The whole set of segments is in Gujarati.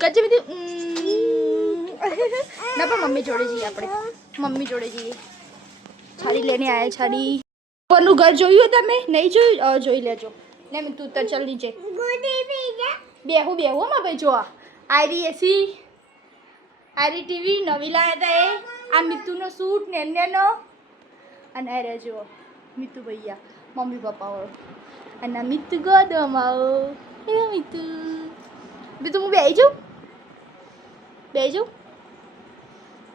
કચ્ચી બધી ના પણ મમ્મી જોડે જઈએ આપણે મમ્મી જોડે જઈએ છાડી લઈને આયા છાડી કોનું ઘર જોયું તમે નહીં જોયું જોઈ લેજો ને તું તો ચાલ નીચે બેહું માં ભાઈ જો આરી એસી આરી ટીવી નવી લાયા હતા આ મિતુનો સૂટ નેનો અને આ જુઓ મિતુ ભૈયા મમ્મી પપ્પા વાળો અને આ મિતુ ગોદમાં એ મિતુ મિતુ હું બેહી જાઉં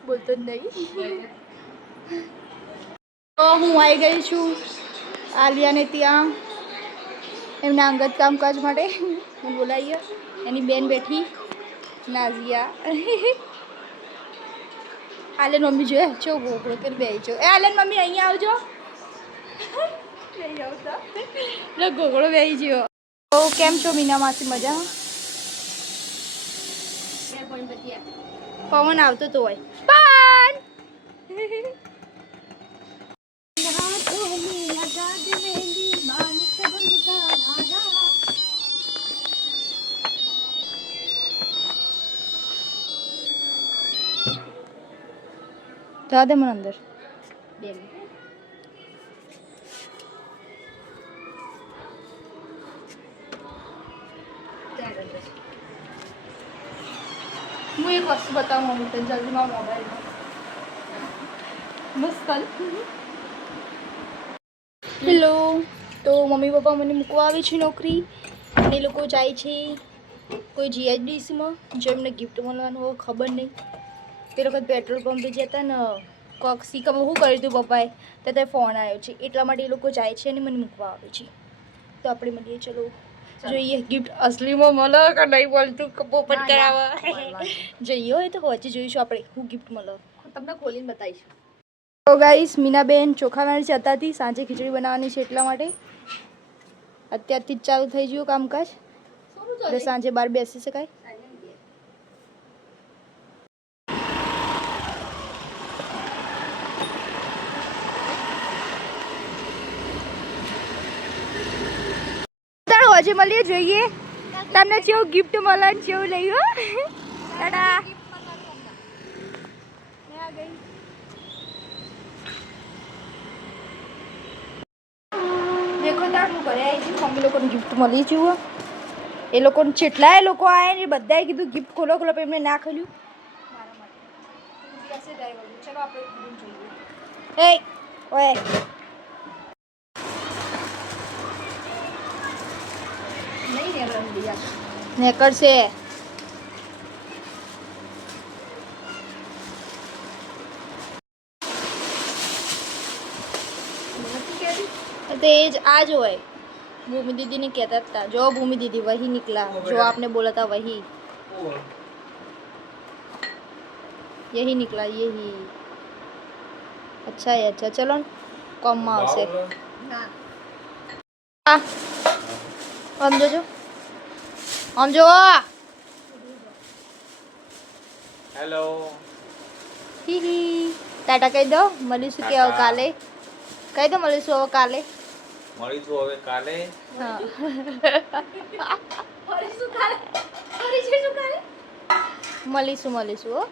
બોલતો જ નહીં તો હું આવી ગઈ છું આલિયાને ત્યાં એમના અંગત કામકાજ માટે હું બોલાવીએ એની બેન બેઠી નાઝિયા આલેન મમ્મી જોઈએ ચો ગોગળો કરી બે છો એ આલેન મમ્મી અહીંયા આવજો નહીં આવતા ગોગળો બેસી ગયો તો કેમ છો મીના માસી મજામાં પવન આવતો તો હોય પણ જવા દે મને અંદર હું એક વસ્તુ બતાવું મમ્મી તને જલ્દી મારા મોબાઈલમાં મુશ્કેલ હેલો તો મમ્મી પપ્પા મને મૂકવા આવી છે નોકરી અને એ લોકો જાય છે કોઈ જીએચડીસીમાં જો એમને ગિફ્ટ મળવાનું હોય ખબર નહીં તે લોકો પેટ્રોલ પંપે જતા ને કોક સીકામાં શું કર્યું હતું પપ્પાએ તો તે ફોન આવ્યો છે એટલા માટે એ લોકો જાય છે અને મને મૂકવા આવે છે તો આપણે મળીએ ચલો જોઈએ ગિફ્ટ અસલીમાં મળે કે નહીં મળતું પોપટ કરાવવા જઈએ હોય તો વચ્ચે જોઈશું આપણે શું ગિફ્ટ મળે તમને ખોલીને બતાવીશું તો ગાઈસ મીનાબેન ચોખા વાળી જતા હતી સાંજે ખીચડી બનાવવાની છે એટલા માટે અત્યારથી જ ચાલુ થઈ ગયું કામકાજ એટલે સાંજે બહાર બેસી શકાય આજે મળીએ જોઈએ તમને કેવું ગિફ્ટ મળે કેવું લઈ હો ટાટા દેખો તાર હું ઘરે આવી છું મમ્મી લોકોને ગિફ્ટ મળી જુઓ એ લોકોને જેટલા લોકો આવ્યા ને બધાએ કીધું ગિફ્ટ ખોલો પણ એમને ના ખોલ્યું મારા માટે ચલો આપણે જોઈએ એ ઓય નેકળશે तेज आज हो है भूमि दीदी ने कहता था जो भूमि दीदी वही निकला जो आपने बोला था वही यही निकला यही अच्छा है अच्छा चलो कम माँ से हम जो हेलो ही ही टाटा कह दो મળીશું કે હવે કાલે કહી દો મળીશું હવે કાલે હા મળીશું હો